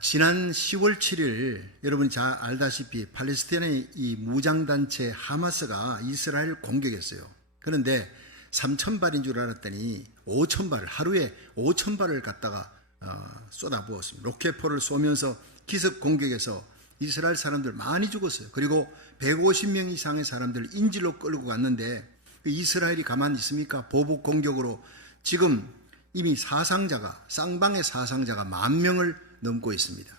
지난 10월 7일 여러분이 잘 알다시피 팔레스타인의 이 무장단체 하마스가 이스라엘을 공격했어요. 그런데 3,000발인 줄 알았더니 5,000발, 하루에 5,000발을 갖다가 쏟아부었습니다. 로켓포를 쏘면서 기습 공격해서 이스라엘 사람들 많이 죽었어요. 그리고 150명 이상의 사람들을 인질로 끌고 갔는데 이스라엘이 가만히 있습니까? 보복 공격으로 지금 이미 사상자가, 쌍방의 사상자가 10,000명을 넘고 있습니다.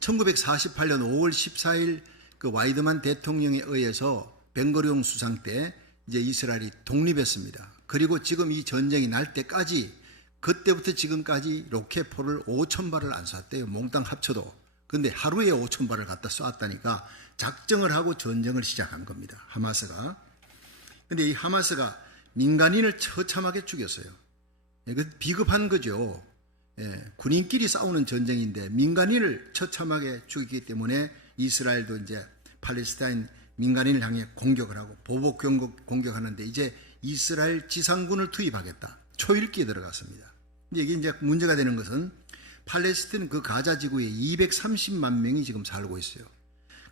1948년 5월 14일 그 와이드만 대통령에 의해서 벤거리온 수상 때 이제 이스라엘이 독립했습니다. 그리고 지금 이 전쟁이 날 때까지, 그때부터 지금까지 로켓포를 5,000발을 안 쐈대요. 몽땅 합쳐도. 근데 하루에 5,000발을 갖다 쐈다니까 작정을 하고 전쟁을 시작한 겁니다. 하마스가. 근데 이 하마스가 민간인을 처참하게 죽였어요. 비겁한 거죠. 군인끼리 싸우는 전쟁인데 민간인을 처참하게 죽이기 때문에 이스라엘도 이제 팔레스타인 민간인을 향해 공격을 하고 보복 공격하는데 이제 이스라엘 지상군을 투입하겠다. 초읽기에 들어갔습니다. 근데 이게 이제 문제가 되는 것은 팔레스타인 그 가자 지구에 230만 명이 지금 살고 있어요.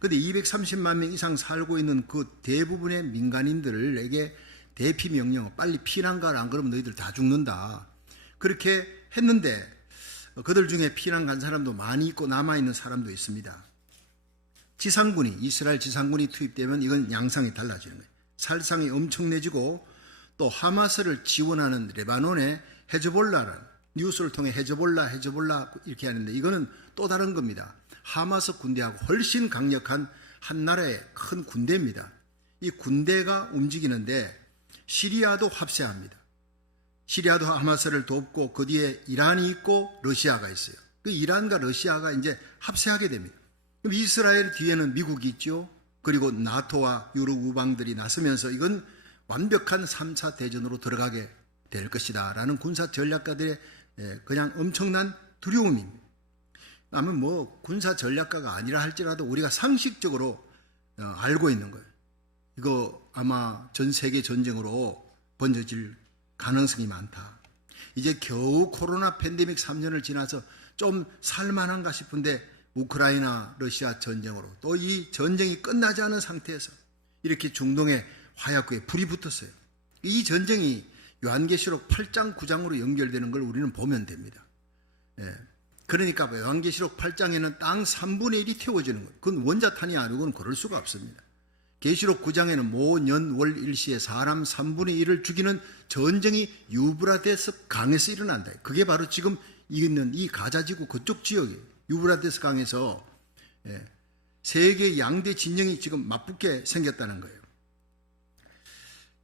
근데 230만 명 이상 살고 있는 그 대부분의 민간인들에게 대피 명령, 빨리 피난 가라, 안 그러면 너희들 다 죽는다. 그렇게 했는데 그들 중에 피난 간 사람도 많이 있고 남아있는 사람도 있습니다. 지상군이, 이스라엘 지상군이 투입되면 이건 양상이 달라지는 거예요. 살상이 엄청내지고 또 하마스를 지원하는 레바논의 헤즈볼라라는, 뉴스를 통해 헤즈볼라 이렇게 하는데 이거는 또 다른 겁니다. 하마스 군대하고 훨씬 강력한 한 나라의 큰 군대입니다. 이 군대가 움직이는데 시리아도 합세합니다. 시리아도 하마스를 돕고 그 뒤에 이란이 있고 러시아가 있어요. 그 이란과 러시아가 이제 합세하게 됩니다. 그럼 이스라엘 뒤에는 미국이 있죠. 그리고 나토와 유럽 우방들이 나서면서 이건 완벽한 3차 대전으로 들어가게 될 것이다 라는 군사 전략가들의 그냥 엄청난 두려움입니다. 아마 뭐 군사 전략가가 아니라 할지라도 우리가 상식적으로 알고 있는 거예요. 이거 아마 전 세계 전쟁으로 번져질 가능성이 많다. 이제 겨우 코로나 팬데믹 3년을 지나서 좀 살만한가 싶은데 우크라이나 러시아 전쟁으로 또 이 전쟁이 끝나지 않은 상태에서 이렇게 중동의 화약고에 불이 붙었어요. 이 전쟁이 요한계시록 8장 9장으로 연결되는 걸 우리는 보면 됩니다. 그러니까 요한계시록 8장에는 땅 3분의 1이 태워지는 거예요. 그건 원자탄이 아니고는 그럴 수가 없습니다. 계시록 9장에는 모 년 월 일시에 사람 3분의 1을 죽이는 전쟁이 유브라데스 강에서 일어난다. 그게 바로 지금 있는 이 가자지구 그쪽 지역이에요. 유브라데스 강에서 세계 양대 진영이 지금 맞붙게 생겼다는 거예요.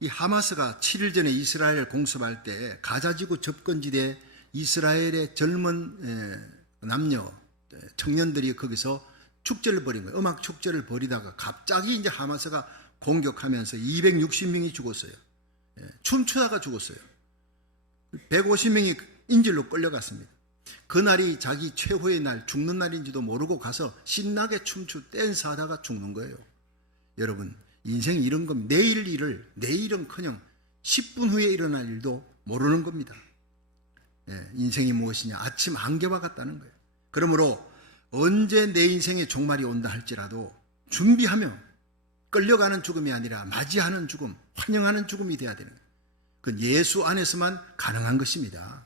이 하마스가 7일 전에 이스라엘을 공습할 때 가자지구 접근지대에 이스라엘의 젊은 남녀 청년들이 거기서 축제를 벌인 거예요. 음악 축제를 벌이다가 갑자기 이제 하마스가 공격하면서 260명이 죽었어요. 춤추다가 죽었어요. 150명이 인질로 끌려갔습니다. 그날이 자기 최후의 날, 죽는 날인지도 모르고 가서 신나게 댄스하다가 죽는 거예요. 여러분, 인생이 이런 겁니다. 내일 일을, 내일은커녕 10분 후에 일어날 일도 모르는 겁니다. 인생이 무엇이냐? 아침 안개와 같다는 거예요. 그러므로 언제 내 인생의 종말이 온다 할지라도 준비하며 끌려가는 죽음이 아니라 맞이하는 죽음, 환영하는 죽음이 돼야 되는 거예요. 그건 예수 안에서만 가능한 것입니다.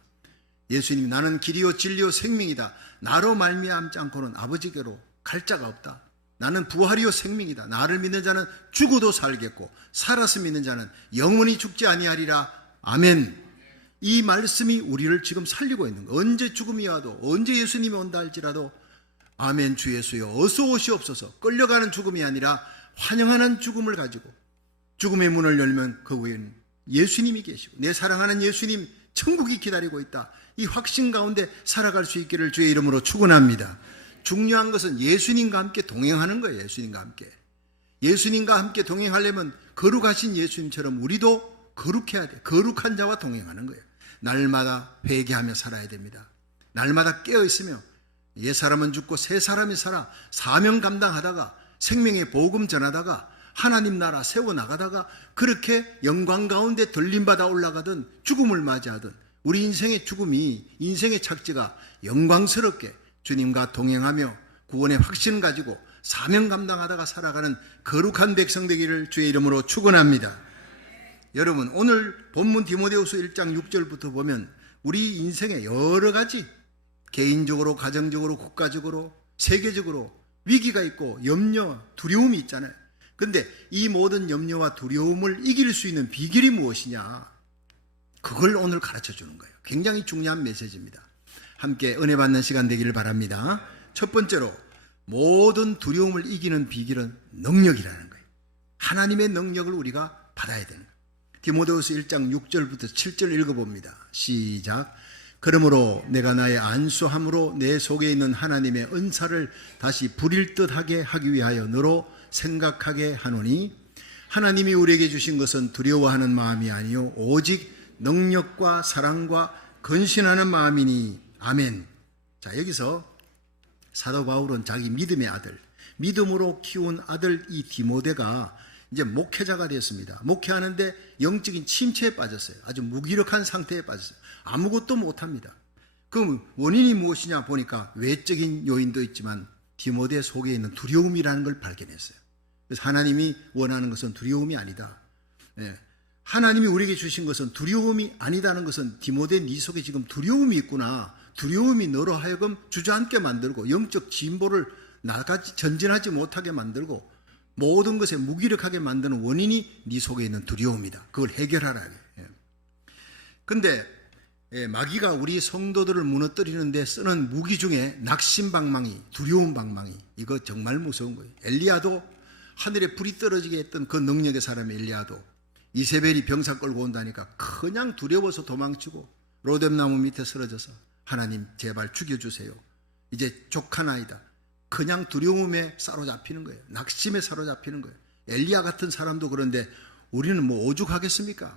예수님이 나는 길이요 진리요 생명이다. 나로 말미암지 않고는 아버지께로 갈 자가 없다. 나는 부활이요 생명이다. 나를 믿는 자는 죽어도 살겠고 살아서 믿는 자는 영원히 죽지 아니하리라. 아멘. 이 말씀이 우리를 지금 살리고 있는 거예요. 언제 죽음이 와도, 언제 예수님이 온다 할지라도 아멘. 주 예수여 어서 오시옵소서. 끌려가는 죽음이 아니라 환영하는 죽음을 가지고 죽음의 문을 열면 그 위에는 예수님이 계시고 내 사랑하는 예수님 천국이 기다리고 있다. 이 확신 가운데 살아갈 수 있기를 주의 이름으로 축원합니다. 중요한 것은 예수님과 함께 동행하는 거예요. 예수님과 함께. 예수님과 함께 동행하려면 거룩하신 예수님처럼 우리도 거룩해야 돼. 거룩한 자와 동행하는 거예요. 날마다 회개하며 살아야 됩니다. 날마다 깨어있으며 옛사람은 죽고 새사람이 살아 사명 감당하다가 생명의 복음 전하다가 하나님 나라 세워나가다가 그렇게 영광 가운데 들림받아 올라가든 죽음을 맞이하든 우리 인생의 죽음이, 인생의 착지가 영광스럽게 주님과 동행하며 구원의 확신 가지고 사명 감당하다가 살아가는 거룩한 백성 되기를 주의 이름으로 축원합니다. 여러분, 오늘 본문 디모데후서 1장 6절부터 보면 우리 인생에 여러 가지 개인적으로, 가정적으로, 국가적으로, 세계적으로 위기가 있고 염려, 두려움이 있잖아요. 근데 이 모든 염려와 두려움을 이길 수 있는 비결이 무엇이냐? 그걸 오늘 가르쳐 주는 거예요. 굉장히 중요한 메시지입니다. 함께 은혜 받는 시간 되기를 바랍니다. 첫 번째로 모든 두려움을 이기는 비결은 능력이라는 거예요. 하나님의 능력을 우리가 받아야 되는 거예요. 디모데후서 1장 6절부터 7절 읽어봅니다. 시작. 그러므로 내가 나의 안수함으로 내 속에 있는 하나님의 은사를 다시 부릴 듯하게 하기 위하여 너로 생각하게 하노니 하나님이 우리에게 주신 것은 두려워하는 마음이 아니요 오직 능력과 사랑과 근신하는 마음이니 아멘. 자, 여기서 사도 바울은 자기 믿음의 아들, 믿음으로 키운 아들 이 디모데가 이제 목회자가 됐습니다. 목회하는데 영적인 침체에 빠졌어요. 아주 무기력한 상태에 빠졌어요. 아무것도 못합니다. 그럼 원인이 무엇이냐 보니까 외적인 요인도 있지만 디모데 속에 있는 두려움이라는 걸 발견했어요. 그래서 하나님이 원하는 것은 두려움이 아니다. 하나님이 우리에게 주신 것은 두려움이 아니다는 것은 디모데 네 속에 지금 두려움이 있구나. 두려움이 너로 하여금 주저앉게 만들고 영적 진보를 나가지 전진하지 못하게 만들고 모든 것에 무기력하게 만드는 원인이 네 속에 있는 두려움이다. 그걸 해결하라. 근데 마귀가 우리 성도들을 무너뜨리는 데 쓰는 무기 중에 낙심방망이, 두려움 방망이, 이거 정말 무서운 거예요. 엘리야도 하늘에 불이 떨어지게 했던 그 능력의 사람 엘리야도 이세벨이 병사 끌고 온다니까 그냥 두려워서 도망치고 로뎀나무 밑에 쓰러져서 하나님 제발 죽여주세요. 이제 족하나이다. 그냥 두려움에 사로잡히는 거예요. 낙심에 사로잡히는 거예요. 엘리야 같은 사람도 그런데 우리는 뭐 오죽하겠습니까?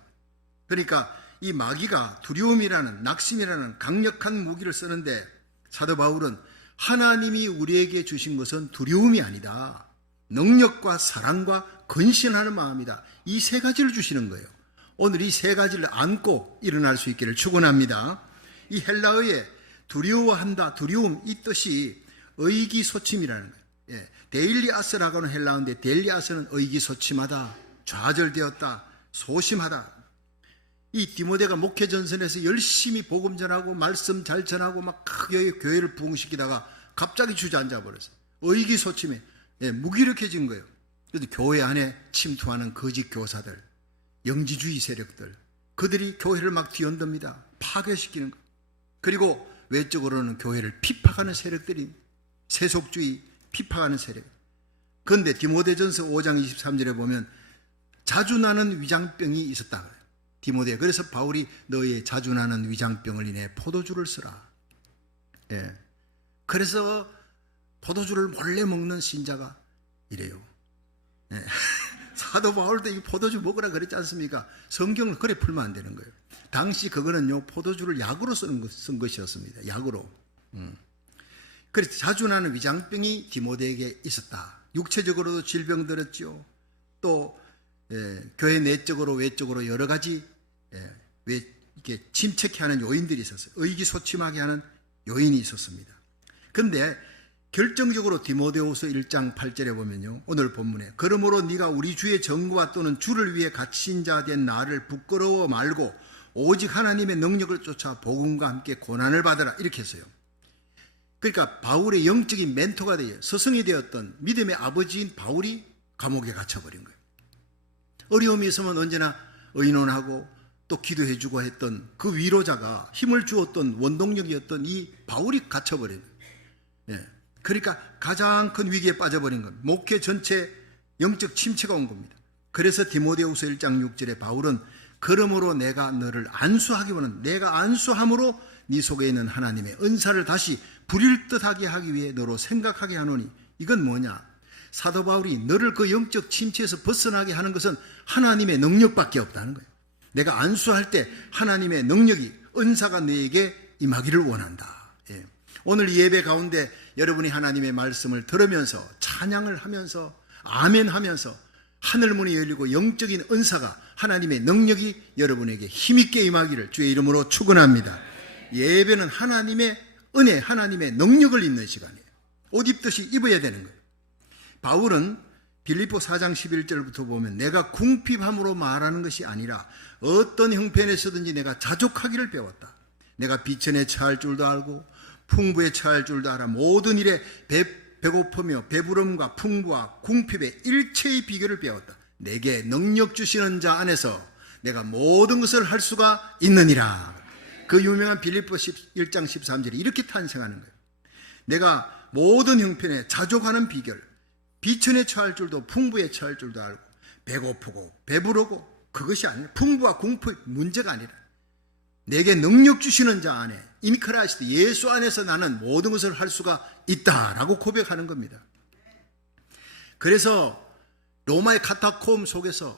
그러니까 이 마귀가 두려움이라는 낙심이라는 강력한 무기를 쓰는데 사도 바울은 하나님이 우리에게 주신 것은 두려움이 아니다. 능력과 사랑과 근신하는 마음이다. 이 세 가지를 주시는 거예요. 오늘 이 세 가지를 안고 일어날 수 있기를 축원합니다. 이 헬라어의 두려워한다, 두려움 이 뜻이 의기소침이라는 거예요. 데일리아스라고 하는 헬라어인데 데일리아스는 의기소침하다, 좌절되었다, 소심하다. 이 디모데가 목회 전선에서 열심히 복음 전하고 말씀 잘 전하고 막 크게 교회를 부흥시키다가 갑자기 주저앉아 버렸어요. 의기소침해, 무기력해진 거예요. 그래서 교회 안에 침투하는 거짓 교사들, 영지주의 세력들, 그들이 교회를 막 뒤흔듭니다. 파괴시키는 거예요. 그리고 외적으로는 교회를 핍박하는 세력들이 세속주의 핍박하는 세력. 그런데 디모데전서 5장 23절에 보면 자주 나는 위장병이 있었다 그래요. 디모데. 그래서 바울이 너의 자주 나는 위장병을 인해 포도주를 쓰라. 그래서 포도주를 몰래 먹는 신자가 이래요. 사도 바울도 이 포도주 먹으라 그랬지 않습니까? 성경을 그래 풀면 안 되는 거예요. 당시 그거는요 포도주를 약으로 쓴 것이었습니다. 약으로. 그래서 자주 나는 위장병이 디모데에게 있었다. 육체적으로도 질병들었죠. 또 교회 내적으로 외적으로 여러 가지 이렇게 침체케 하는 요인들이 있었어요. 의기소침하게 하는 요인이 있었습니다. 그런데 결정적으로 디모데후서 1장 8절에 보면요, 오늘 본문에 그러므로 네가 우리 주의 정구와 또는 주를 위해 갇힌 자 된 나를 부끄러워 말고 오직 하나님의 능력을 쫓아 복음과 함께 고난을 받으라 이렇게 했어요. 그러니까 바울의 영적인 멘토가 되어 스승이 되었던 믿음의 아버지인 바울이 감옥에 갇혀버린 거예요. 어려움이 있으면 언제나 의논하고 또 기도해주고 했던 그 위로자가 힘을 주었던 원동력이었던 이 바울이 갇혀버린 거예요. 그러니까 가장 큰 위기에 빠져버린 겁니다. 목회 전체 영적 침체가 온 겁니다. 그래서 디모데후서 1장 6절에 바울은 그러므로 내가 너를 안수하기 원하는, 내가 안수함으로 네 속에 있는 하나님의 은사를 다시 부릴 듯하게 하기 위해 너로 생각하게 하노니. 이건 뭐냐? 사도 바울이 너를 그 영적 침체에서 벗어나게 하는 것은 하나님의 능력밖에 없다는 거예요. 내가 안수할 때 하나님의 능력이, 은사가 너에게 임하기를 원한다. 오늘 이 예배 가운데 여러분이 하나님의 말씀을 들으면서 찬양을 하면서 아멘 하면서 하늘문이 열리고 영적인 은사가, 하나님의 능력이 여러분에게 힘있게 임하기를 주의 이름으로 축원합니다. 예배는 하나님의 은혜, 하나님의 능력을 입는 시간이에요. 옷 입듯이 입어야 되는 거예요. 바울은 빌립보 4장 11절부터 보면 내가 궁핍함으로 말하는 것이 아니라 어떤 형편에서든지 내가 자족하기를 배웠다. 내가 비천에 처할 줄도 알고 풍부에 처할 줄도 알아. 모든 일에 배고프며 배부름과 풍부와 궁핍의 일체의 비결을 배웠다. 내게 능력 주시는 자 안에서 내가 모든 것을 할 수가 있느니라. 그 유명한 빌립보 1장 13절에 이렇게 탄생하는 거예요. 내가 모든 형편에 자족하는 비결, 비천에 처할 줄도 풍부에 처할 줄도 알고 배고프고 배부르고 그것이 아니라 풍부와 궁핍 문제가 아니라 내게 능력 주시는 자 안에 인크라이스트 예수 안에서 나는 모든 것을 할 수가 있다라고 고백하는 겁니다. 그래서 로마의 카타콤 속에서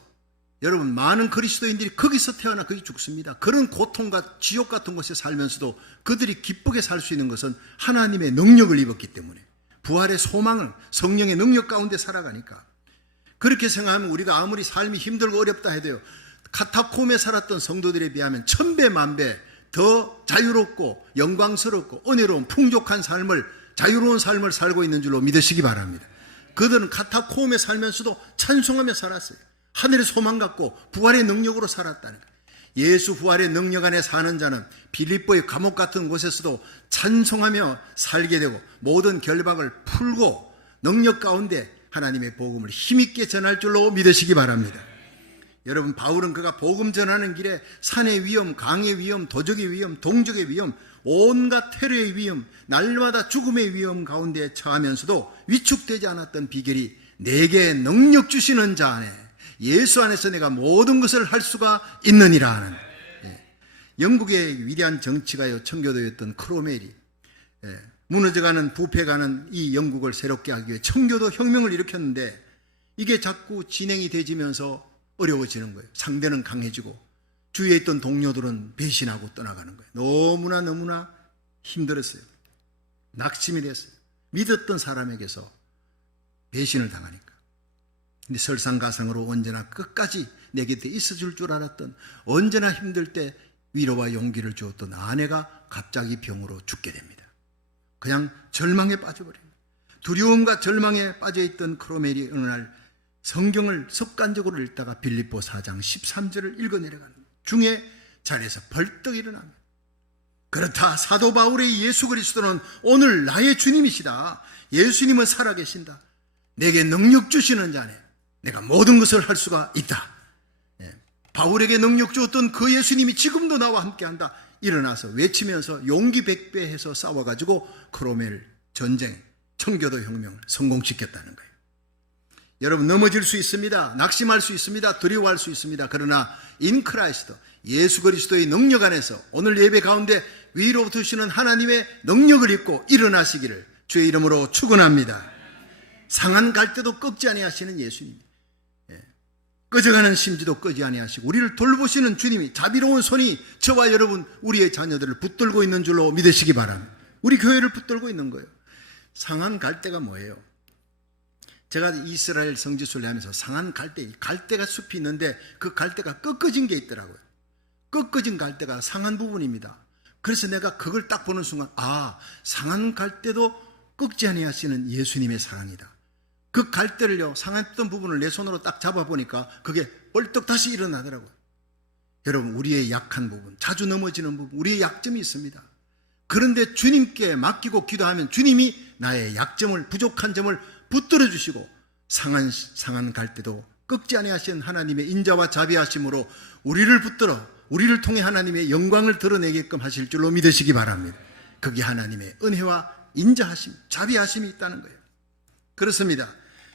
여러분 많은 그리스도인들이 거기서 태어나 거기 죽습니다. 그런 고통과 지옥 같은 곳에 살면서도 그들이 기쁘게 살 수 있는 것은 하나님의 능력을 입었기 때문에 부활의 소망을 성령의 능력 가운데 살아가니까 그렇게 생각하면 우리가 아무리 삶이 힘들고 어렵다 해도요 카타콤에 살았던 성도들에 비하면 1000배 만배 더 자유롭고 영광스럽고 은혜로운 풍족한 삶을 자유로운 삶을 살고 있는 줄로 믿으시기 바랍니다. 그들은 카타콤에 살면서도 찬송하며 살았어요. 하늘의 소망 갖고 부활의 능력으로 살았다는 거예요. 예수 부활의 능력 안에 사는 자는 빌립보의 감옥 같은 곳에서도 찬송하며 살게 되고 모든 결박을 풀고 능력 가운데 하나님의 복음을 힘있게 전할 줄로 믿으시기 바랍니다. 여러분 바울은 그가 복음 전하는 길에 산의 위험, 강의 위험, 도적의 위험, 동족의 위험, 온갖 테러의 위험, 날마다 죽음의 위험 가운데 처하면서도 위축되지 않았던 비결이 내게 능력 주시는 자 안에 예수 안에서 내가 모든 것을 할 수가 있느니라 하는 영국의 위대한 정치가요 청교도였던 크로멜이 무너져가는 부패가는 이 영국을 새롭게 하기 위해 청교도 혁명을 일으켰는데 이게 자꾸 진행이 되지면서 어려워지는 거예요. 상대는 강해지고 주위에 있던 동료들은 배신하고 떠나가는 거예요. 너무나 힘들었어요. 낙심이 됐어요. 믿었던 사람에게서 배신을 당하니까. 근데 설상가상으로 언제나 끝까지 내 곁에 있어줄 줄 알았던 언제나 힘들 때 위로와 용기를 주었던 아내가 갑자기 병으로 죽게 됩니다. 그냥 절망에 빠져버립니다. 두려움과 절망에 빠져있던 크로멜이 어느 날 성경을 습관적으로 읽다가 빌립보 4장 13절을 읽어내려가는 중에 자리에서 벌떡 일어납니다. 그렇다 사도 바울의 예수 그리스도는 오늘 나의 주님이시다. 예수님은 살아계신다. 내게 능력 주시는 자네 내가 모든 것을 할 수가 있다. 바울에게 능력 주었던 그 예수님이 지금도 나와 함께한다. 일어나서 외치면서 용기 백배해서 싸워가지고 크로멜 전쟁, 청교도 혁명을 성공시켰다는 거예요. 여러분 넘어질 수 있습니다. 낙심할 수 있습니다. 두려워할 수 있습니다. 그러나 인 크라이스트 예수 그리스도의 능력 안에서 오늘 예배 가운데 위로부터 주시는 하나님의 능력을 입고 일어나시기를 주의 이름으로 축원합니다. 상한 갈대도 꺾지 아니하시는 예수님, 꺼져가는 심지도 끄지 아니하시고 우리를 돌보시는 주님이 자비로운 손이 저와 여러분 우리의 자녀들을 붙들고 있는 줄로 믿으시기 바랍니다. 우리 교회를 붙들고 있는 거예요. 상한 갈대가 뭐예요? 제가 이스라엘 성지순례 하면서 상한 갈대가 숲이 있는데 그 갈대가 꺾어진 게 있더라고요. 꺾어진 갈대가 상한 부분입니다. 그래서 내가 그걸 딱 보는 순간 상한 갈대도 꺾지 아니하시는 예수님의 사랑이다. 그 갈대를요 상했던 부분을 내 손으로 딱 잡아보니까 그게 벌떡 다시 일어나더라고요. 여러분 우리의 약한 부분, 자주 넘어지는 부분, 우리의 약점이 있습니다. 그런데 주님께 맡기고 기도하면 주님이 나의 약점을, 부족한 점을 붙들어 주시고 상한 갈대도 꺾지 아니하신 하나님의 인자와 자비하심으로 우리를 붙들어 우리를 통해 하나님의 영광을 드러내게끔 하실 줄로 믿으시기 바랍니다. 그게 하나님의 은혜와 인자하심, 자비하심이 있다는 거예요. 그렇습니다.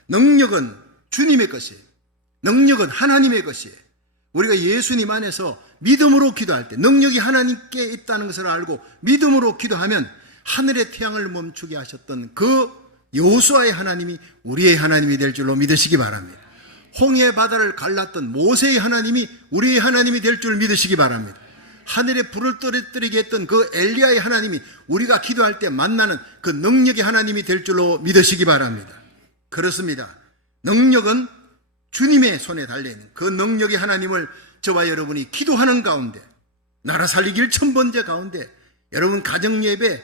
능력은 주님의 것이에요. 능력은 하나님의 것이에요. 우리가 예수님 안에서 믿음으로 기도할 때 능력이 하나님께 있다는 것을 알고 믿음으로 기도하면 하늘의 태양을 멈추게 하셨던 그 여호수아의 하나님이 우리의 하나님이 될 줄로 믿으시기 바랍니다. 홍해 바다를 갈랐던 모세의 하나님이 우리의 하나님이 될 줄 믿으시기 바랍니다. 하늘에 불을 떨어뜨리게 했던 그 엘리야의 하나님이 우리가 기도할 때 만나는 그 능력의 하나님이 될 줄로 믿으시기 바랍니다. 그렇습니다. 능력은 주님의 손에 달려있는 그 능력의 하나님을 저와 여러분이 기도하는 가운데 나라 살리기 1000번째 가운데 여러분 가정예배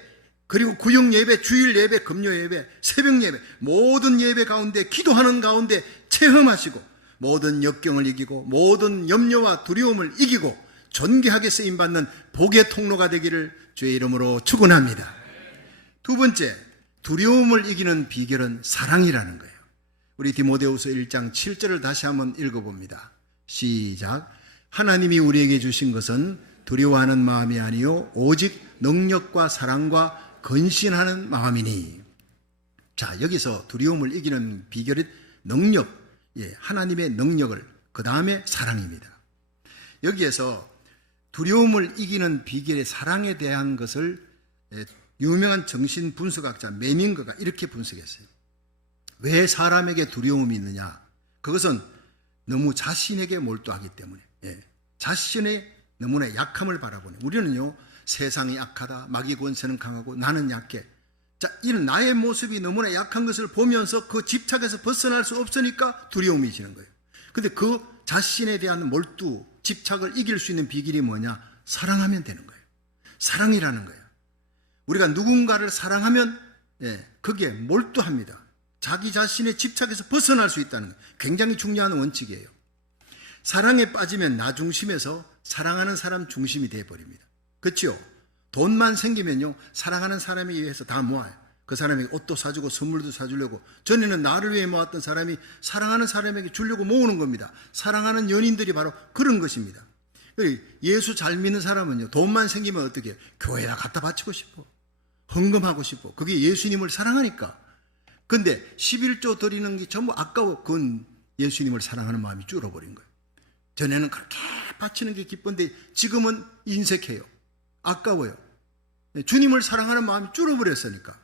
그리고 구역 예배, 주일 예배, 금요 예배, 새벽 예배, 모든 예배 가운데 기도하는 가운데 체험하시고 모든 역경을 이기고 모든 염려와 두려움을 이기고 존귀하게 쓰임받는 복의 통로가 되기를 주의 이름으로 축원합니다. 두 번째, 두려움을 이기는 비결은 사랑이라는 거예요. 우리 디모데후서 1장 7절을 다시 한번 읽어봅니다. 시작. 하나님이 우리에게 주신 것은 두려워하는 마음이 아니요 오직 능력과 사랑과 근신하는 마음이니. 자, 여기서 두려움을 이기는 비결은 능력, 하나님의 능력을, 그 다음에 사랑입니다. 여기에서 두려움을 이기는 비결의 사랑에 대한 것을 유명한 정신분석학자 메밍거가 이렇게 분석했어요. 왜 사람에게 두려움이 있느냐? 그것은 너무 자신에게 몰두하기 때문에, 자신의 너무나 약함을 바라보네. 우리는요, 세상이 약하다, 마귀 권세는 강하고 나는 약해. 자, 이런 나의 모습이 너무나 약한 것을 보면서 그 집착에서 벗어날 수 없으니까 두려움이 지는 거예요. 근데 그 자신에 대한 몰두, 집착을 이길 수 있는 비결이 뭐냐? 사랑하면 되는 거예요. 사랑이라는 거예요. 우리가 누군가를 사랑하면 거기에 몰두합니다. 자기 자신의 집착에서 벗어날 수 있다는 거예요. 굉장히 중요한 원칙이에요. 사랑에 빠지면 나 중심에서 사랑하는 사람 중심이 되어버립니다. 그렇죠? 돈만 생기면요, 사랑하는 사람에 의해서 다 모아요. 그 사람에게 옷도 사주고 선물도 사주려고. 전에는 나를 위해 모았던 사람이 사랑하는 사람에게 주려고 모으는 겁니다. 사랑하는 연인들이 바로 그런 것입니다. 예수 잘 믿는 사람은요, 돈만 생기면 어떻게 해요? 교회에다 갖다 바치고 싶어. 헌금하고 싶어. 그게 예수님을 사랑하니까. 근데 11조 드리는 게 전부 아까워. 그건 예수님을 사랑하는 마음이 줄어버린 거예요. 전에는 그렇게 바치는 게 기쁜데 지금은 인색해요. 아까워요. 주님을 사랑하는 마음이 줄어버렸으니까.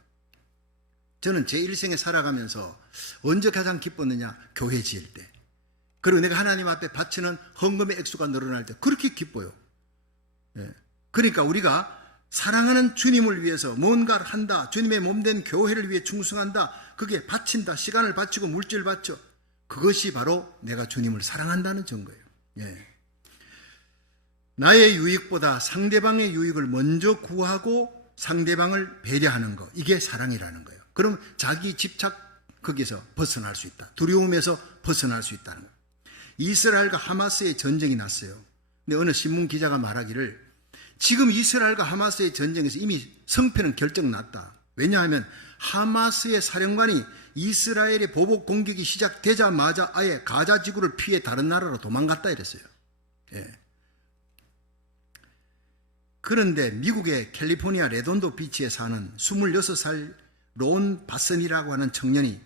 저는 제 일생에 살아가면서 언제 가장 기뻤느냐? 교회 지을 때. 그리고 내가 하나님 앞에 바치는 헌금의 액수가 늘어날 때 그렇게 기뻐요. 그러니까 우리가 사랑하는 주님을 위해서 뭔가를 한다, 주님의 몸된 교회를 위해 충성한다, 그게 바친다, 시간을 바치고 물질을 바쳐, 그것이 바로 내가 주님을 사랑한다는 증거예요. 나의 유익보다 상대방의 유익을 먼저 구하고 상대방을 배려하는 것, 이게 사랑이라는 거예요. 그럼 자기 집착 거기서 벗어날 수 있다. 두려움에서 벗어날 수 있다는 거예요. 이스라엘과 하마스의 전쟁이 났어요. 근데 어느 신문 기자가 말하기를 지금 이스라엘과 하마스의 전쟁에서 이미 성패는 결정났다. 왜냐하면 하마스의 사령관이 이스라엘의 보복 공격이 시작되자마자 아예 가자 지구를 피해 다른 나라로 도망갔다 이랬어요. 그런데 미국의 캘리포니아 레돈도 비치에 사는 26살 론 바슨이라고 하는 청년이,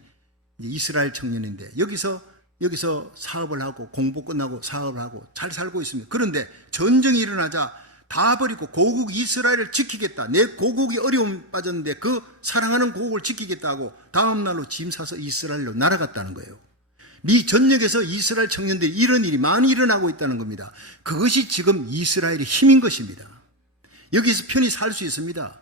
이스라엘 청년인데 여기서 사업을 하고 공부 끝나고 사업을 하고 잘 살고 있습니다. 그런데 전쟁이 일어나자 다 버리고 고국 이스라엘을 지키겠다. 내 고국이 어려움 빠졌는데 그 사랑하는 고국을 지키겠다고 다음날로 짐 싸서 이스라엘로 날아갔다는 거예요. 미 전역에서 이스라엘 청년들이 이런 일이 많이 일어나고 있다는 겁니다. 그것이 지금 이스라엘의 힘인 것입니다. 여기서 편히 살 수 있습니다.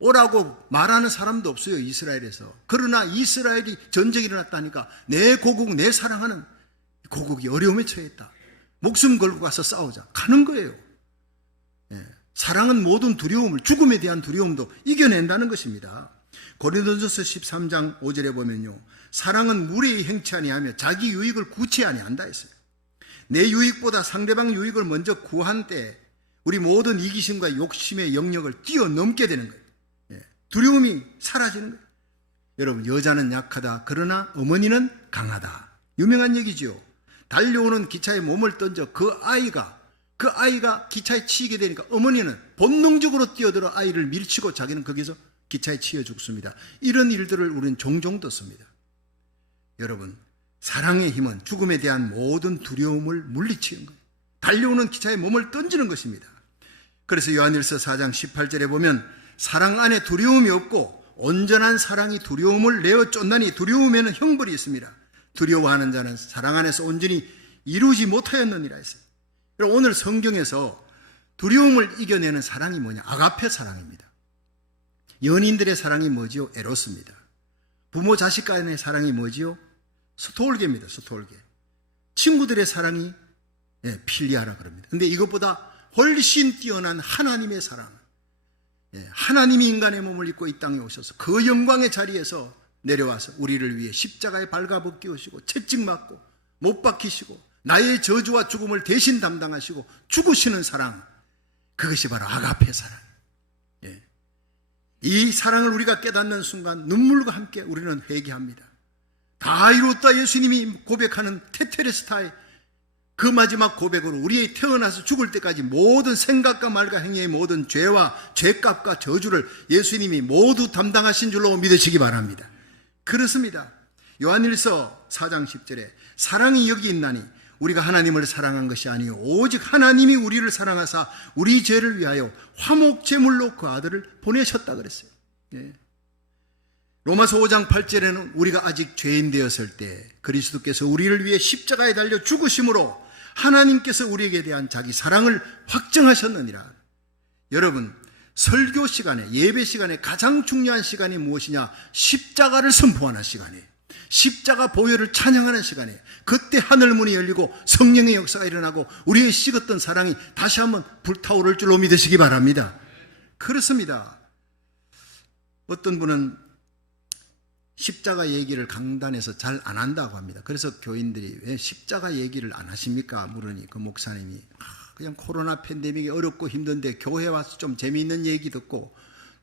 오라고 말하는 사람도 없어요, 이스라엘에서. 그러나 이스라엘이 전쟁이 일어났다니까 내 고국, 내 사랑하는 고국이 어려움에 처했다. 목숨 걸고 가서 싸우자. 가는 거예요. 사랑은 모든 두려움을, 죽음에 대한 두려움도 이겨낸다는 것입니다. 고린도전서 13장 5절에 보면요, 사랑은 무례히 행치 아니하며 자기 유익을 구치 아니한다 했어요. 내 유익보다 상대방 유익을 먼저 구한 때 우리 모든 이기심과 욕심의 영역을 뛰어넘게 되는 거예요. 두려움이 사라지는 거예요. 여러분, 여자는 약하다, 그러나 어머니는 강하다. 유명한 얘기죠. 달려오는 기차에 몸을 던져 그 아이가 기차에 치이게 되니까 어머니는 본능적으로 뛰어들어 아이를 밀치고 자기는 거기서 기차에 치여 죽습니다. 이런 일들을 우리는 종종 듣습니다. 여러분, 사랑의 힘은 죽음에 대한 모든 두려움을 물리치는 거예요. 달려오는 기차에 몸을 던지는 것입니다. 그래서 요한일서 4장 18절에 보면 사랑 안에 두려움이 없고 온전한 사랑이 두려움을 내어 쫓나니 두려움에는 형벌이 있습니다. 두려워하는 자는 사랑 안에서 온전히 이루지 못하였느니라 했어요. 오늘 성경에서 두려움을 이겨내는 사랑이 뭐냐? 아가페 사랑입니다. 연인들의 사랑이 뭐지요? 에로스입니다. 부모 자식 간의 사랑이 뭐지요? 스톨게입니다. 스톨게. 친구들의 사랑이 필리아라 그럽니다. 근데 이것보다 훨씬 뛰어난 하나님의 사랑, 하나님이 인간의 몸을 입고 이 땅에 오셔서 그 영광의 자리에서 내려와서 우리를 위해 십자가에 발가벗기우시고 채찍 맞고 못 박히시고 나의 저주와 죽음을 대신 담당하시고 죽으시는 사랑, 그것이 바로 아가페 사랑. 이 사랑을 우리가 깨닫는 순간 눈물과 함께 우리는 회개합니다. 다 이뤘다 예수님이 고백하는 테텔레스타의 그 마지막 고백으로 우리의 태어나서 죽을 때까지 모든 생각과 말과 행위의 모든 죄와 죄값과 저주를 예수님이 모두 담당하신 줄로 믿으시기 바랍니다. 그렇습니다. 요한일서 4장 10절에 사랑이 여기 있나니 우리가 하나님을 사랑한 것이 아니요 오직 하나님이 우리를 사랑하사 우리 죄를 위하여 화목제물로 그 아들을 보내셨다 그랬어요. 로마서 5장 8절에는 우리가 아직 죄인 되었을 때 그리스도께서 우리를 위해 십자가에 달려 죽으심으로 하나님께서 우리에게 대한 자기 사랑을 확정하셨느니라. 여러분, 설교 시간에, 예배 시간에 가장 중요한 시간이 무엇이냐? 십자가를 선포하는 시간이에요. 십자가 보혈을 찬양하는 시간이에요. 그때 하늘문이 열리고 성령의 역사가 일어나고 우리의 식었던 사랑이 다시 한번 불타오를 줄로 믿으시기 바랍니다. 그렇습니다. 어떤 분은 십자가 얘기를 강단에서 잘 안 한다고 합니다. 그래서 교인들이 왜 십자가 얘기를 안 하십니까? 물으니 그 목사님이 그냥 코로나 팬데믹이 어렵고 힘든데 교회 와서 좀 재미있는 얘기 듣고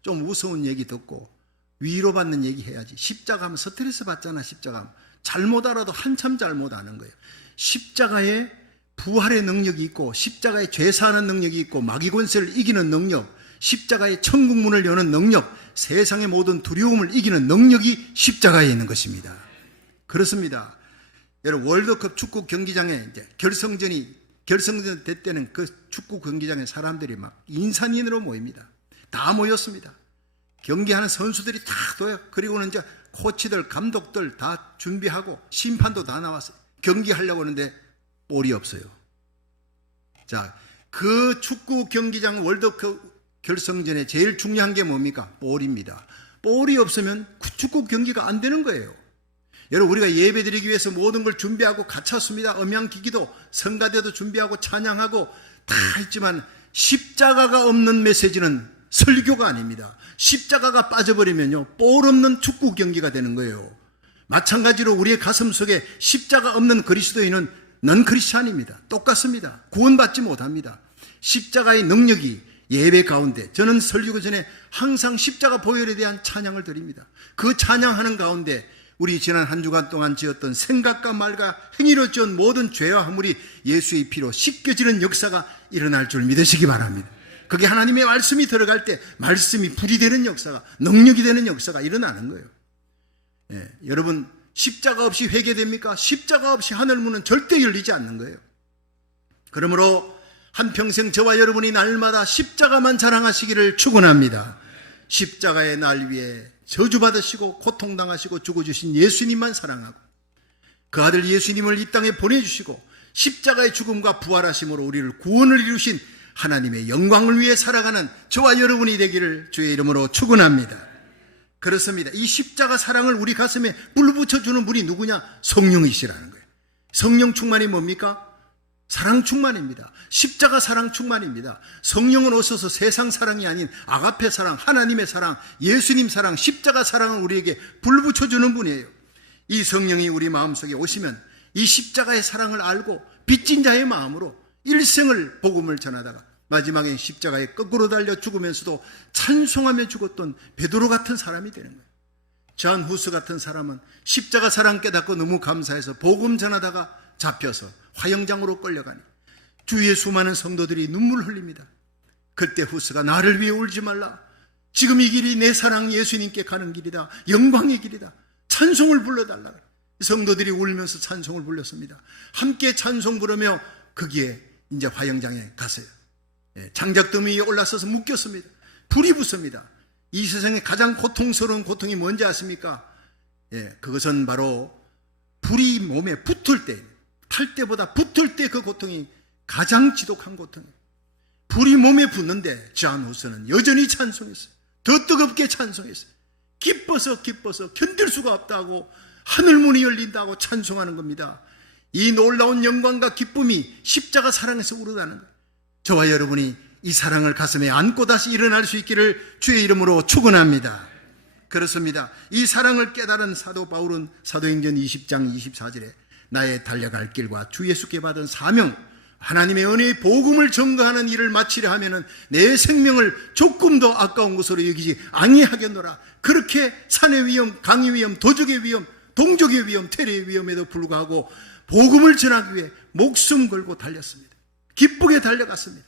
좀 우스운 얘기 듣고 위로받는 얘기 해야지. 십자가 하면 스트레스 받잖아. 십자가 하면 잘못 알아도 한참 잘못 아는 거예요. 십자가에 부활의 능력이 있고 십자가에 죄사하는 능력이 있고 마귀 권세를 이기는 능력, 십자가의 천국문을 여는 능력, 세상의 모든 두려움을 이기는 능력이 십자가에 있는 것입니다. 그렇습니다. 여러분, 월드컵 축구 경기장에 이제 결승전 될 때는 그 축구 경기장에 사람들이 막 인산인으로 모입니다. 다 모였습니다. 경기하는 선수들이 다 도요. 그리고는 이제 코치들, 감독들 다 준비하고 심판도 다 나왔어요. 경기하려고 하는데 볼이 없어요. 자, 그 축구 경기장 월드컵 결승전에 제일 중요한 게 뭡니까? 볼입니다. 볼이 없으면 축구 경기가 안 되는 거예요. 여러분, 우리가 예배 드리기 위해서 모든 걸 준비하고 갖췄습니다. 음향기기도, 성가대도 준비하고 찬양하고 다 있지만 십자가가 없는 메시지는 설교가 아닙니다. 십자가가 빠져버리면요, 볼 없는 축구 경기가 되는 거예요. 마찬가지로 우리의 가슴 속에 십자가 없는 그리스도인은 넌 크리스찬입니다. 똑같습니다. 구원받지 못합니다. 십자가의 능력이 예배 가운데, 저는 설교 전에 항상 십자가 보혈에 대한 찬양을 드립니다. 그 찬양하는 가운데 우리 지난 한 주간 동안 지었던 생각과 말과 행위로 지은 모든 죄와 허물이 예수의 피로 씻겨지는 역사가 일어날 줄 믿으시기 바랍니다. 그게 하나님의 말씀이 들어갈 때 말씀이 불이 되는 역사가, 능력이 되는 역사가 일어나는 거예요. 여러분, 십자가 없이 회개됩니까? 십자가 없이 하늘문은 절대 열리지 않는 거예요. 그러므로 한평생 저와 여러분이 날마다 십자가만 자랑하시기를 축원합니다. 십자가의 날 위에 저주받으시고 고통당하시고 죽어주신 예수님만 사랑하고 그 아들 예수님을 이 땅에 보내주시고 십자가의 죽음과 부활하심으로 우리를 구원을 이루신 하나님의 영광을 위해 살아가는 저와 여러분이 되기를 주의 이름으로 축원합니다. 그렇습니다. 이 십자가 사랑을 우리 가슴에 불붙여주는 분이 누구냐? 성령이시라는 거예요. 성령 충만이 뭡니까? 사랑 충만입니다. 십자가 사랑 충만입니다. 성령은 오셔서 세상 사랑이 아닌 아가페 사랑, 하나님의 사랑, 예수님 사랑, 십자가 사랑을 우리에게 불붙여주는 분이에요. 이 성령이 우리 마음속에 오시면 이 십자가의 사랑을 알고 빚진 자의 마음으로 일생을 복음을 전하다가 마지막에 십자가에 거꾸로 달려 죽으면서도 찬송하며 죽었던 베드로 같은 사람이 되는 거예요. 존 후스 같은 사람은 십자가 사랑 깨닫고 너무 감사해서 복음 전하다가 잡혀서 화형장으로 끌려가니 주위의 수많은 성도들이 눈물 흘립니다. 그때 후스가 나를 위해 울지 말라. 지금 이 길이 내 사랑 예수님께 가는 길이다. 영광의 길이다. 찬송을 불러달라. 성도들이 울면서 찬송을 불렀습니다. 함께 찬송 부르며 거기에 이제 화형장에 갔어요. 장작더미 위에 올라서서 묶였습니다. 불이 붙습니다. 이 세상에 가장 고통스러운 고통이 뭔지 아십니까? 그것은 바로 불이 몸에 붙을 때, 탈 때보다 붙을 때 그 고통이 가장 지독한 고통이에요. 불이 몸에 붙는데 존 후스는 여전히 찬송했어요. 더 뜨겁게 찬송했어요. 기뻐서 견딜 수가 없다고, 하늘문이 열린다고 찬송하는 겁니다. 이 놀라운 영광과 기쁨이 십자가 사랑에서 우러나는 거예요. 저와 여러분이 이 사랑을 가슴에 안고 다시 일어날 수 있기를 주의 이름으로 축원합니다. 그렇습니다. 이 사랑을 깨달은 사도 바울은 사도행전 20장 24절에 나의 달려갈 길과 주 예수께 받은 사명, 하나님의 은혜의 복음을 전거하는 일을 마치려 하면은 내 생명을 조금도 아까운 것으로 여기지 아니하겠노라. 그렇게 산의 위험, 강의 위험, 도적의 위험, 동족의 위험, 테러의 위험에도 불구하고 복음을 전하기 위해 목숨 걸고 달렸습니다. 기쁘게 달려갔습니다.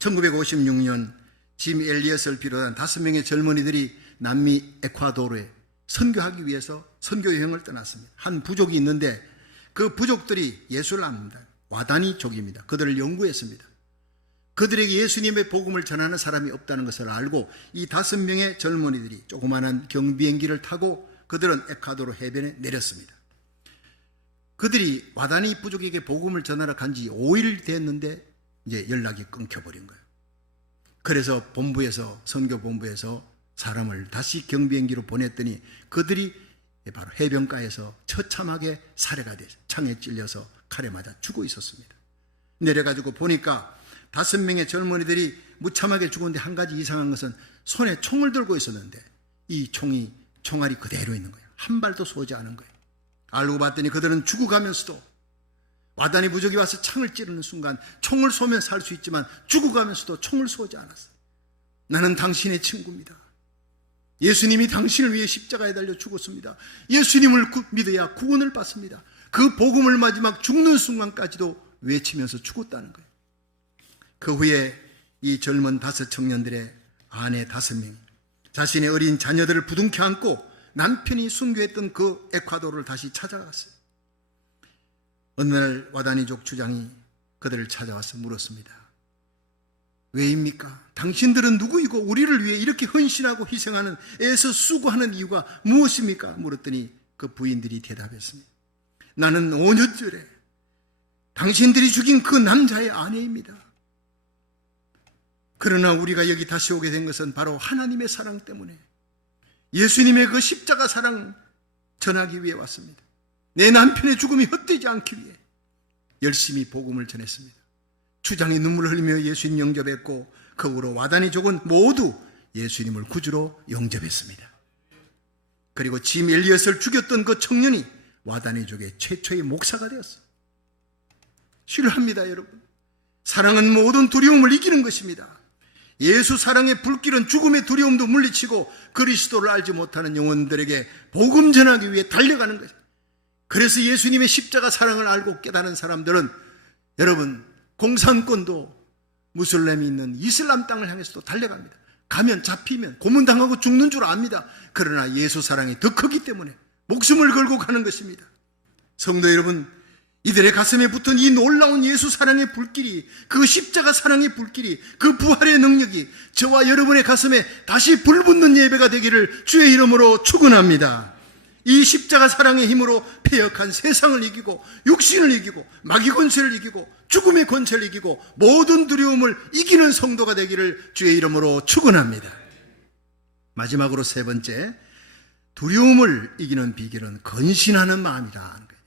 1956년 짐 엘리엇을 비롯한 5명의 젊은이들이 남미 에콰도르에 선교하기 위해서 선교 여행을 떠났습니다. 한 부족이 있는데 그 부족들이 예수를 압니다. 와다니족입니다. 그들을 연구했습니다. 그들에게 예수님의 복음을 전하는 사람이 없다는 것을 알고 이 5명의 젊은이들이 조그마한 경비행기를 타고 그들은 에콰도르 해변에 내렸습니다. 그들이 와다니 부족에게 복음을 전하러 간 지 5일 됐는데 이제 연락이 끊겨버린 거예요. 그래서 본부에서, 선교본부에서 사람을 다시 경비행기로 보냈더니 그들이 바로 해변가에서 처참하게 살해가 돼서 창에 찔려서 칼에 맞아 죽어 있었습니다. 내려가지고 보니까 5명의 젊은이들이 무참하게 죽었는데 한 가지 이상한 것은 손에 총을 들고 있었는데 이 총알이 그대로 있는 거예요. 한 발도 쏘지 않은 거예요. 알고 봤더니 그들은 죽어가면서도 와다니 부족이 와서 창을 찌르는 순간 총을 쏘면 살 수 있지만 죽어가면서도 총을 쏘지 않았어요. 나는 당신의 친구입니다. 예수님이 당신을 위해 십자가에 달려 죽었습니다. 예수님을 믿어야 구원을 받습니다. 그 복음을 마지막 죽는 순간까지도 외치면서 죽었다는 거예요. 그 후에 이 젊은 5 청년들의 아내 5명이 자신의 어린 자녀들을 부둥켜 안고 남편이 순교했던 그 에콰도르를 다시 찾아갔어요. 어느 날 와다니족 주장이 그들을 찾아와서 물었습니다. 왜입니까? 당신들은 누구이고 우리를 위해 이렇게 헌신하고 희생하는, 애써 수고하는 이유가 무엇입니까? 물었더니 그 부인들이 대답했습니다. 나는 5년 전에 당신들이 죽인 그 남자의 아내입니다. 그러나 우리가 여기 다시 오게 된 것은 바로 하나님의 사랑 때문에 예수님의 그 십자가 사랑 전하기 위해 왔습니다. 내 남편의 죽음이 헛되지 않기 위해 열심히 복음을 전했습니다. 주장이 눈물을 흘리며 예수님 영접했고 그 후로 와다니족은 모두 예수님을 구주로 영접했습니다. 그리고 짐 엘리엇을 죽였던 그 청년이 와다니족의 최초의 목사가 되었어요. 신뢰합니다, 여러분. 사랑은 모든 두려움을 이기는 것입니다. 예수 사랑의 불길은 죽음의 두려움도 물리치고 그리스도를 알지 못하는 영혼들에게 복음 전하기 위해 달려가는 것입니다. 그래서 예수님의 십자가 사랑을 알고 깨달은 사람들은 여러분 공산권도 무슬림이 있는 이슬람 땅을 향해서도 달려갑니다. 가면 잡히면 고문당하고 죽는 줄 압니다. 그러나 예수 사랑이 더 크기 때문에 목숨을 걸고 가는 것입니다. 성도 여러분, 이들의 가슴에 붙은 이 놀라운 예수 사랑의 불길이, 그 십자가 사랑의 불길이, 그 부활의 능력이 저와 여러분의 가슴에 다시 불붙는 예배가 되기를 주의 이름으로 축원합니다. 이 십자가 사랑의 힘으로 패역한 세상을 이기고 육신을 이기고 마귀 권세를 이기고 죽음의 권세를 이기고 모든 두려움을 이기는 성도가 되기를 주의 이름으로 축원합니다. 마지막으로 3번째, 두려움을 이기는 비결은 건신하는 마음이라 하는 거예요.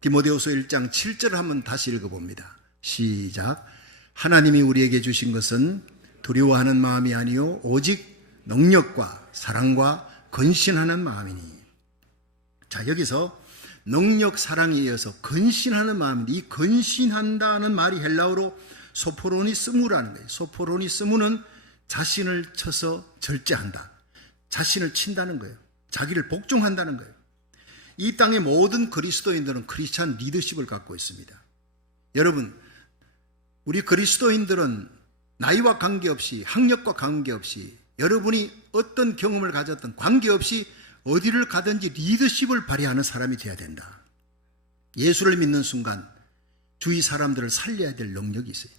디모데후서 1장 7절을 한번 다시 읽어봅니다. 시작. 하나님이 우리에게 주신 것은 두려워하는 마음이 아니요 오직 능력과 사랑과 건신하는 마음이니. 자, 여기서 능력, 사랑에 이어서 건신하는 마음인데, 이 건신한다는 말이 헬라어로 소포로니스무라는 거예요. 소포로니스무는 자신을 쳐서 절제한다, 자신을 친다는 거예요. 자기를 복종한다는 거예요. 이 땅의 모든 그리스도인들은 크리스찬 리더십을 갖고 있습니다. 여러분, 우리 그리스도인들은 나이와 관계없이, 학력과 관계없이, 여러분이 어떤 경험을 가졌든 관계없이 어디를 가든지 리더십을 발휘하는 사람이 되어야 된다. 예수를 믿는 순간 주위 사람들을 살려야 될 능력이 있어요.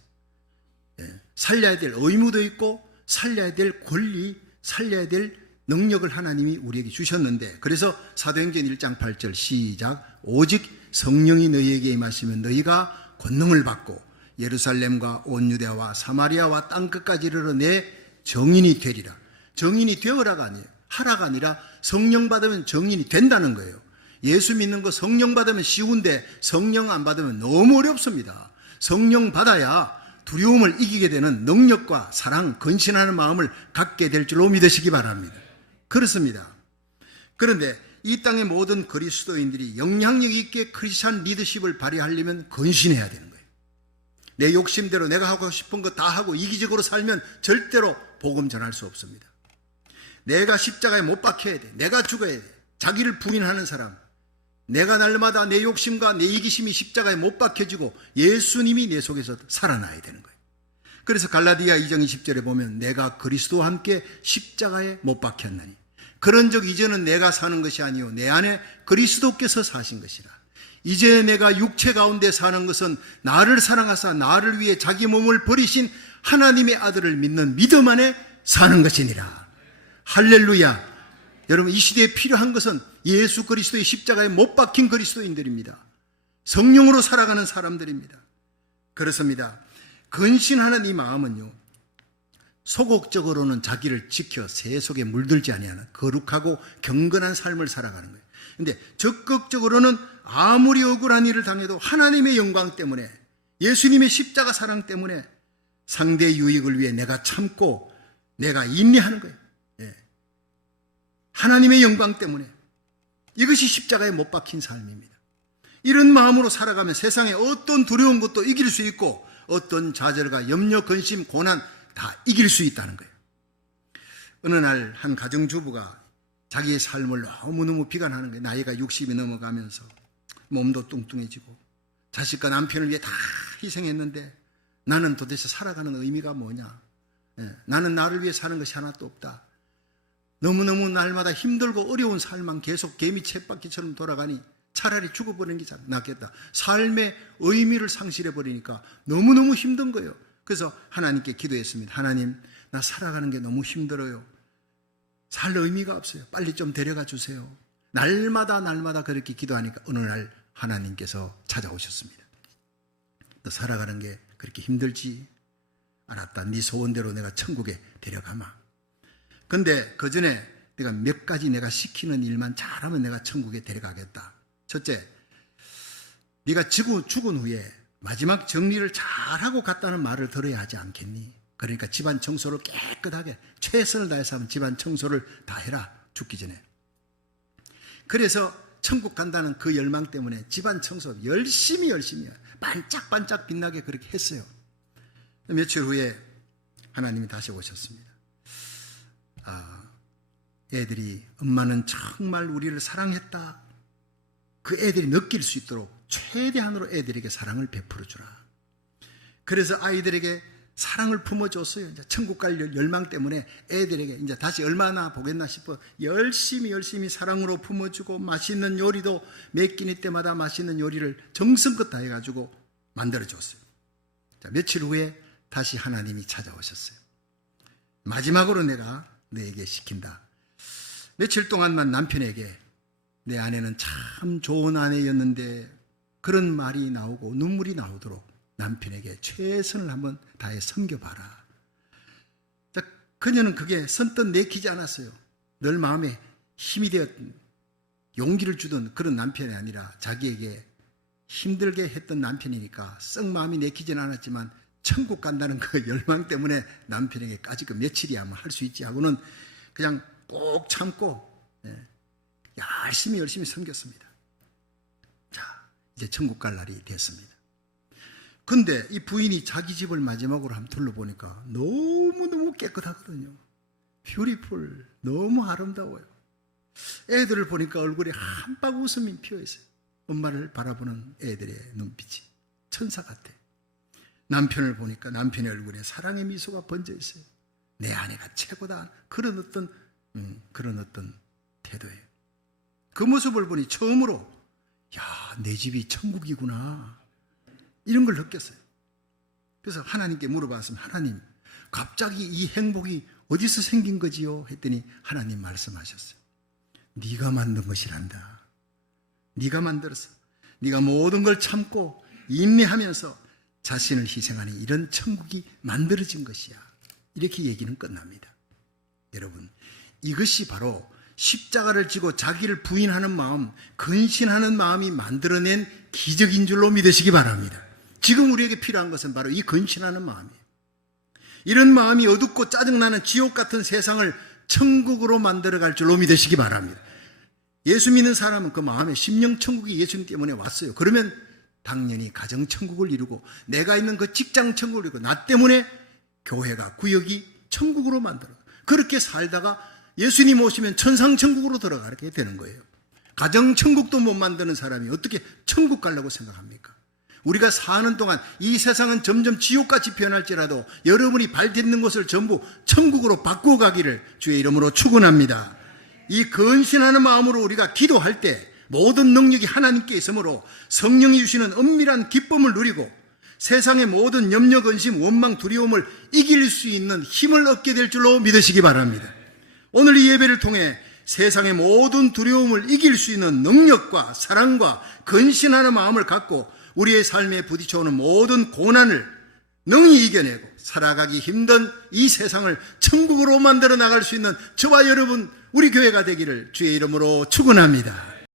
살려야 될 의무도 있고 살려야 될 권리, 살려야 될 능력을 하나님이 우리에게 주셨는데, 그래서 사도행전 1장 8절 시작. 오직 성령이 너희에게 임하시면 너희가 권능을 받고 예루살렘과 온 유대와 사마리아와 땅끝까지 이르러 내 정인이 되리라. 정인이 되어라가 아니에요. 하라가 아니라 성령 받으면 정인이 된다는 거예요. 예수 믿는 거 성령 받으면 쉬운데 성령 안 받으면 너무 어렵습니다. 성령 받아야 두려움을 이기게 되는 능력과 사랑, 근신하는 마음을 갖게 될 줄로 믿으시기 바랍니다. 그렇습니다. 그런데 이 땅의 모든 그리스도인들이 영향력 있게 크리스찬 리더십을 발휘하려면 근신해야 되는 거예요. 내 욕심대로 내가 하고 싶은 거 다 하고 이기적으로 살면 절대로 복음 전할 수 없습니다. 내가 십자가에 못 박혀야 돼. 내가 죽어야 돼. 자기를 부인하는 사람, 내가 날마다 내 욕심과 내 이기심이 십자가에 못 박혀지고 예수님이 내 속에서 살아나야 되는 거예요. 그래서 갈라디아 2장 20절에 보면 내가 그리스도와 함께 십자가에 못 박혔나니 그런 적 이제는 내가 사는 것이 아니요 내 안에 그리스도께서 사신 것이라. 이제 내가 육체 가운데 사는 것은 나를 사랑하사 나를 위해 자기 몸을 버리신 하나님의 아들을 믿는 믿음 안에 사는 것이니라. 할렐루야. 여러분, 이 시대에 필요한 것은 예수 그리스도의 십자가에 못 박힌 그리스도인들입니다. 성령으로 살아가는 사람들입니다. 그렇습니다. 근신하는 이 마음은요, 소극적으로는 자기를 지켜 새 속에 물들지 아니하는 거룩하고 경건한 삶을 살아가는 거예요. 그런데 적극적으로는 아무리 억울한 일을 당해도 하나님의 영광 때문에, 예수님의 십자가 사랑 때문에 상대 유익을 위해 내가 참고 내가 인내하는 거예요. 하나님의 영광 때문에. 이것이 십자가에 못 박힌 삶입니다. 이런 마음으로 살아가면 세상에 어떤 두려운 것도 이길 수 있고 어떤 좌절과 염려, 근심, 고난 다 이길 수 있다는 거예요. 어느 날 한 가정주부가 자기의 삶을 너무너무 비관하는 거예요. 나이가 60이 넘어가면서 몸도 뚱뚱해지고 자식과 남편을 위해 다 희생했는데 나는 도대체 살아가는 의미가 뭐냐. 나는 나를 위해 사는 것이 하나도 없다. 너무너무 날마다 힘들고 어려운 삶만 계속 개미 쳇바퀴처럼 돌아가니 차라리 죽어버리는 게 낫겠다. 삶의 의미를 상실해버리니까 너무너무 힘든 거예요. 그래서 하나님께 기도했습니다. 하나님, 나 살아가는 게 너무 힘들어요. 살 의미가 없어요. 빨리 좀 데려가 주세요. 날마다 그렇게 기도하니까 어느 날 하나님께서 찾아오셨습니다. 너 살아가는 게 그렇게 힘들지? 알았다. 네 소원대로 내가 천국에 데려가마. 근데 그 전에 내가 몇 가지 내가 시키는 일만 잘하면 내가 천국에 데려가겠다. 첫째, 네가 죽은 후에 마지막 정리를 잘하고 갔다는 말을 들어야 하지 않겠니? 그러니까 집안 청소를 깨끗하게 최선을 다해서 하면 집안 청소를 다 해라. 죽기 전에. 그래서 천국 간다는 그 열망 때문에 집안 청소 열심히 반짝반짝 빛나게 그렇게 했어요. 며칠 후에 하나님이 다시 오셨습니다. 애들이 엄마는 정말 우리를 사랑했다. 그 애들이 느낄 수 있도록 최대한으로 애들에게 사랑을 베풀어 주라. 그래서 아이들에게 사랑을 품어줬어요. 이제 천국 갈 열망 때문에 애들에게 이제 다시 얼마나 보겠나 싶어 열심히 사랑으로 품어주고 맛있는 요리도 매 끼니 때마다 맛있는 요리를 정성껏 다 해가지고 만들어줬어요. 자, 며칠 후에 다시 하나님이 찾아오셨어요. 마지막으로 내가 너에게 시킨다. 며칠 동안만 남편에게 내 아내는 참 좋은 아내였는데 그런 말이 나오고 눈물이 나오도록 남편에게 최선을 한번 다해 섬겨봐라. 자, 그녀는 그게 선뜻 내키지 않았어요. 늘 마음에 힘이 되었던, 용기를 주던 그런 남편이 아니라 자기에게 힘들게 했던 남편이니까 썩 마음이 내키지는 않았지만 천국 간다는 그 열망 때문에 남편에게까지 그 며칠이야 할 수 있지 하고는 그냥 꼭 참고 열심히 섬겼습니다. 자, 이제 천국 갈 날이 됐습니다. 근데 이 부인이 자기 집을 마지막으로 한번 둘러보니까 너무너무 깨끗하거든요. 뷰티풀, 너무 아름다워요. 애들을 보니까 얼굴에 한박 웃음이 피어있어요. 엄마를 바라보는 애들의 눈빛이 천사 같아. 남편을 보니까 남편의 얼굴에 사랑의 미소가 번져 있어요. 내 아내가 최고다. 그런 어떤 태도예요. 그 모습을 보니 처음으로 야, 내 집이 천국이구나. 이런 걸 느꼈어요. 그래서 하나님께 물어봤습니다. 하나님, 갑자기 이 행복이 어디서 생긴 거지요? 했더니 하나님 말씀하셨어요. 네가 만든 것이란다. 네가 만들었어. 네가 모든 걸 참고 인내하면서 자신을 희생하는 이런 천국이 만들어진 것이야. 이렇게 얘기는 끝납니다. 여러분, 이것이 바로 십자가를 지고 자기를 부인하는 마음, 근신하는 마음이 만들어낸 기적인 줄로 믿으시기 바랍니다. 지금 우리에게 필요한 것은 바로 이 근신하는 마음이에요. 이런 마음이 어둡고 짜증나는 지옥 같은 세상을 천국으로 만들어갈 줄로 믿으시기 바랍니다. 예수 믿는 사람은 그 마음에 심령 천국이 예수님 때문에 왔어요. 그러면 당연히 가정 천국을 이루고 내가 있는 그 직장 천국을 이루고 나 때문에 교회가 구역이 천국으로 만들어. 그렇게 살다가 예수님 오시면 천상 천국으로 들어가게 되는 거예요. 가정 천국도 못 만드는 사람이 어떻게 천국 가려고 생각합니까? 우리가 사는 동안 이 세상은 점점 지옥같이 변할지라도 여러분이 발 딛는 곳을 전부 천국으로 바꾸어 가기를 주의 이름으로 축원합니다. 이 근신하는 마음으로 우리가 기도할 때 모든 능력이 하나님께 있으므로 성령이 주시는 은밀한 기쁨을 누리고 세상의 모든 염려, 근심, 원망, 두려움을 이길 수 있는 힘을 얻게 될 줄로 믿으시기 바랍니다. 오늘 이 예배를 통해 세상의 모든 두려움을 이길 수 있는 능력과 사랑과 근신하는 마음을 갖고 우리의 삶에 부딪혀오는 모든 고난을 능히 이겨내고 살아가기 힘든 이 세상을 천국으로 만들어 나갈 수 있는 저와 여러분 우리 교회가 되기를 주의 이름으로 축원합니다.